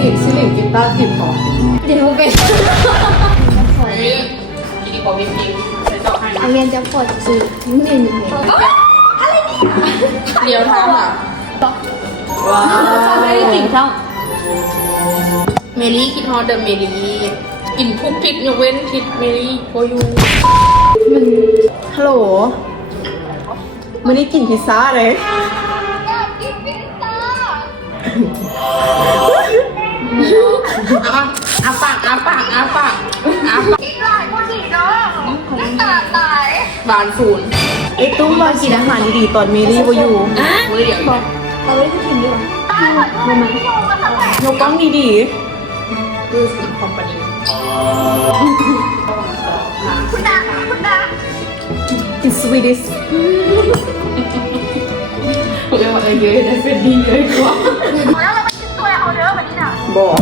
ชิลิงกีตาร์ติดคอ เดี๋ยวไป กินดีกว่าวิปครีมใส่จอกให้นะ เรียนจะปลดซื้อนิดนึงเลย เดี๋ยวทำอ่ะ ว้าว ไม่ได้กินข้าว เมลี่คิดฮอตเดอะเมลี่กินทุกทิศยกเว้นทิศเมลี่โคยู ฮัลโหลมันนี่กินพิซซ่าเลย อาปากอาปากอาปากอาปาก อีกหลายคนอีกเนาะน้ำตาไหล บานศูนย์ ไอ้ตุ้มมากินอาหารดีๆตอนเมลี่บ่อยู่ มือเดียว เอาไว้ที่กินดีกว่า มาไหมโยงมาทำไม ยกกล้องดี คือสิคอมพานี คุณนะๆกินสวีดิส เรียกว่าเยอะได้เป็นดีเลยกว่า แล้วเราไปกินตัวเขาเยอะแบบนี้นะ บอก